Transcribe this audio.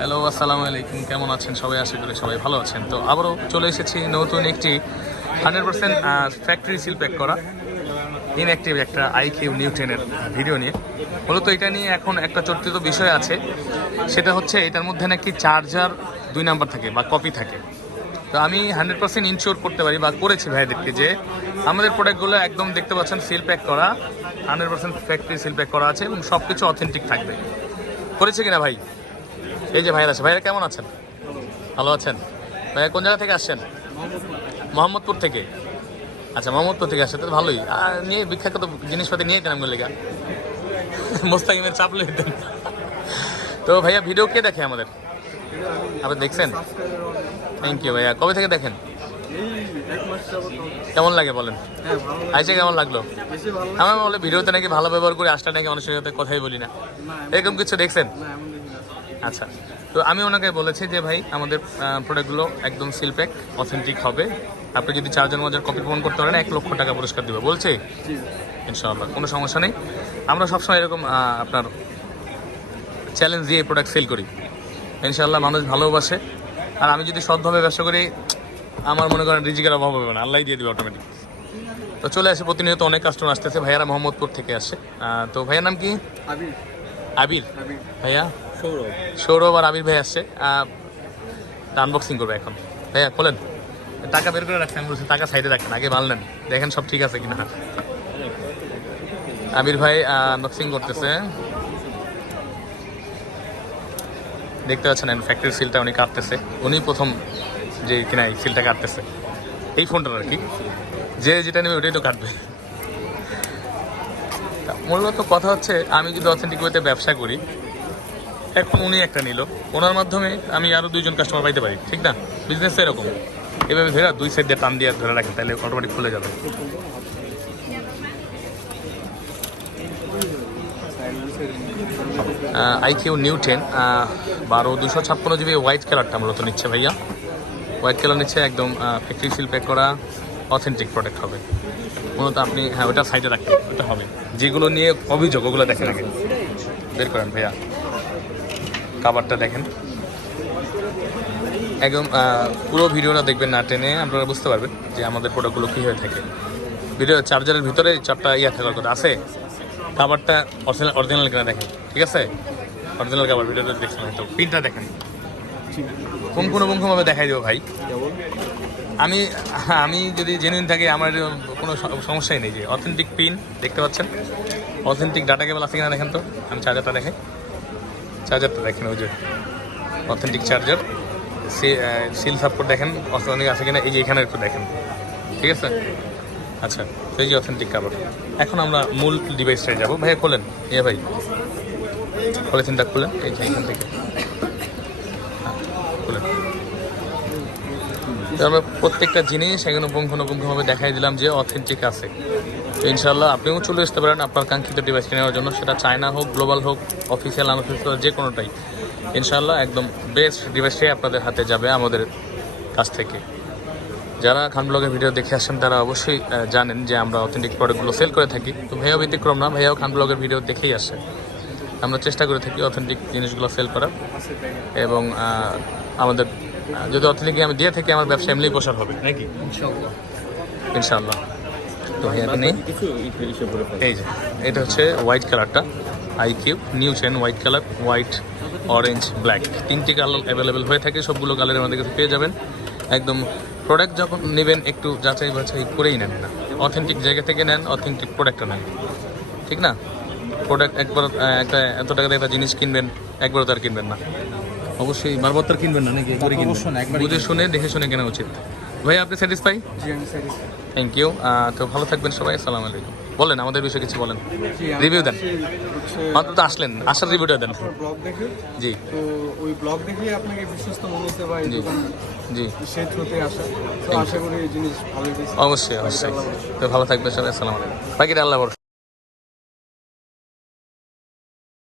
Hello আসসালামু আলাইকুম। কেমন আছেন সবাই? আশা করি সবাই ভালো আছেন। তো আবারও চলে এসেছি নতুন একটি hundred percent factory seal pack করা ইনঅ্যাক্টিভ একটা আইকিউ নিউটেনের ভিডিও নিয়ে। মূলত এটা নিয়ে এখন একটা চর্চিত বিষয় আছে। সেটা হচ্ছে এটার মধ্যে নাকি চার্জার দুই নাম্বার থাকে বা কপি থাকে। তো আমি হান্ড্রেড পার্সেন্ট ইনশিওর করতে পারি বা করেছি ভাইদেরকে যে আমাদের প্রোডাক্টগুলো একদম দেখতে পাচ্ছেন সিল প্যাক করা, hundred percent factory seal pack করা আছে এবং সব কিছু অথেন্টিক থাকবে। করেছে কিনা ভাই? এই যে ভাইয়ের আছে, ভাইয়েরা কেমন আছেন? ভালো আছেন? ভাইয়া কোন জায়গা থেকে আসছেন? মোহাম্মদপুর থেকে। আচ্ছা মোহাম্মদপুর থেকে আসছে তো ভালোই। আর নিয়ে বিখ্যাত জিনিসপাতি নিয়ে যেতেন আমগুলো লেগা। মোস্তাকিমের চাপ লইতেন তো ভাইয়া ভিডিও কে দেখে আমাদের? আপনি দেখছেন? থ্যাংক ইউ ভাইয়া। কবে থেকে দেখেন? কেমন লাগে বলেন? আইসে কেমন লাগল? আমার বলে ভিডিওতে নাকি ভালো ব্যবহার করে আসটা নাকি মানুষের সাথে কথাই বলি না। এরকম কিছু দেখছেন? আচ্ছা। তো আমি ওনাকে বলেছি যে ভাই আমাদের প্রোডাক্টগুলো একদম সিল প্যাক অথেন্টিক হবে। আপনি যদি চারজন মজার কপি প্রমাণ করতে পারেন এক লক্ষ টাকা পুরস্কার দেবে। বলছে? ইনশাআল্লাহ কোনো সমস্যা নেই। আমরা সবসময় এরকম আপনার চ্যালেঞ্জ দিয়ে প্রোডাক্ট সেল করি। ইনশাআল্লাহ মানুষ ভালোবাসে। আর আমি যদি সৎভাবে ব্যবসা করি আমার মনে করেন রিজিকের অভাব হবে না। আল্লাহ দিয়ে দিবে অটোমেটিক তো চলে আসে প্রতিনিয়ত অনেক কাস্টমার আসতেছে। ভাইয়ারা মোহাম্মদপুর থেকে আসে। তো ভাইয়ার নাম কি? আবির। আবির। ভাইয়া? সৌরভ। আর আবির ভাই আসছে। আনবক্সিং করবে এখন। ভাইয়া, খোলেন। টাকা বের করে রাখছেন বলছি টাকা সাইডে রাখেন, আগে মানলেন দেখেন সব ঠিক আছে কিনা। আবির ভাই আনবক্সিং করতেছে। দেখতে পাচ্ছেন ফ্যাক্টরি সিলটা উনি কাটতেছে। উনি প্রথম যে কিনা এই সিলটা কাটতেছে। এই ফোনটার আর কি। যে যেটা নেবে ওটাই তো কাটবে। মূলত কথা হচ্ছে, আমি যদি অথেন্টিক ওয়েতে ব্যবসা করি এখন উনি একটা নিল। ওনার মাধ্যমে আমি আরও দুইজন কাস্টমার পাইতে পারি, ঠিক না? বিজনেস এরকম। এভাবে ধরে দুই সাইড দিয়ে টান দিয়ে ধরে রাখেন, তাহলে অটোমেটিক খুলে যাবে। আইকিউ নিউ টেন বারো দুশো ছাপ্পান্ন জিবি হোয়াইট কালারটা মূলত নিচ্ছে ভাইয়া। হোয়াইট কালার নিচ্ছে একদম ফ্যাক্টরি সিল প্যাক করা অথেন্টিক প্রোডাক্ট হবে। মূলত আপনি হ্যাঁ ওটা সাইডে রাখেন ওটা হবে। যেগুলো নিয়ে অভিযোগ, ওগুলো দেখেন আগে। বের করেন ভাইয়া। কাবারটা দেখেন। একদম পুরো ভিডিওটা দেখবেন না টেনে, আপনারা বুঝতে পারবেন যে আমাদের প্রোডাক্টগুলো কী হয়ে থাকে। ভিডিও চার্জারের ভিতরে চারটা ইয়া থাকার কথা আছে। কাবারটা অরিজিনাল অরিজিনাল কিনা দেখেন, ঠিক আছে? অরিজিনাল কাবার ভিডিওটা দেখছেন হয়তো। পিনটা দেখেন। পুঙ্খানুপুঙ্খভাবে দেখাই দেবো ভাই? আমি আমি যদি জেনুইন থাকি, আমার কোনো সমস্যাই নেই যে। অথেন্টিক পিন দেখতে পাচ্ছেন? অথেন্টিক ডাটা কেবল আছে কিনা দেখেন তো? আমি চার্জারটা দেখে চার্জারটা দেখেন ওই যে অথেন্টিক চার্জার সিল সাপোর্ট দেখেন অথেন্টিক আছে কিনা এই যে এখানে একটু দেখেন। ঠিক আছে? আচ্ছা এই যে অথেন্টিক কাপড় এখন আমরা মূল ডিভাইসটায় যাব। ভাইয়া খোলেন। এ ভাই খোলেছেন ডাক খোলেন। এই যে এখান থেকে। হ্যাঁ, খুলেন। আমরা প্রত্যেকটা জিনিস এখানে পুঙ্খানুপুঙ্খভাবে দেখাই দিলাম যে অথেন্টিক আছে। তো ইনশাল্লাহ আপনিও চলে আসতে পারেন আপনার কাঙ্ক্ষিত ডিভাইস নেওয়ার জন্য। সেটা চায়না হোক গ্লোবাল হোক অফিসিয়াল আনঅফিসিয়াল যে কোনোটাই। ইনশাল্লাহ একদম বেস্ট ডিভাইসটাই আপনাদের হাতে যাবে আমাদের কাছ থেকে। যারা খান ব্লগের ভিডিও দেখে আসেন, তারা অবশ্যই জানেন যে আমরা অথেন্টিক প্রোডাক্টগুলো সেল করে থাকি। তো ভাইয়াও ব্যতিক্রম না, ভাইয়াও খান ব্লগের ভিডিও দেখেই আসে। আমরা চেষ্টা করে থাকি অথেন্টিক জিনিসগুলো সেল করার। এবং আমাদের যদি অথেন্টিক আমি দিয়ে থাকি আমার ব্যবসা এমনি প্রসার হবে নাকি? ইনশাআল্লাহ তো এখানে এই যে এটা হচ্ছে হোয়াইট কালারটা I Q Newton white colour white orange black তিনটি কালার অ্যাভেলেবেল হয়ে থাকে সবগুলো কালারের আমাদের কাছে পেয়ে যাবেন। একদম প্রোডাক্ট যখন নেবেন একটু যাচাই বাছাই করেই নেন না। অথেন্টিক জায়গা থেকে নেন অথেন্টিক প্রোডাক্টটা নেন। ঠিক না? প্রোডাক্ট একবার একটা এত টাকা দিয়ে একটা জিনিস কিনবেন একবার তো আর কিনবেন না। অবশ্যই বারবার তো কিনবেন না নাকি? একবারই কিনবেন। বুঝে শুনে দেখে শুনে কেনা উচিত। ভাই আপনি স্যাটিসফাই জি আমি থ্যাংক ইউ তো ভালো থাকবেন সবাই আসসালামু আলাইকুম। বলেন আমাদের বিষয়ে কিছু বলেন। রিভিউ দেন। মাত্র তো আসলেন আসার রিভিউটা দেন। ব্লগ দেখে। জি। তো ওই ব্লগ দেখে আপনাকে বিশ্বস্ত মনে হতে এই জি। জি। সেই থ্রুতে আসা। তো আশা করি এই জিনিস পেয়েছি অবশ্যই অবশ্যই। তো ভালো থাকবেন সবাই আসসালামু আলাইকুম। বাকিটা আল্লাহ।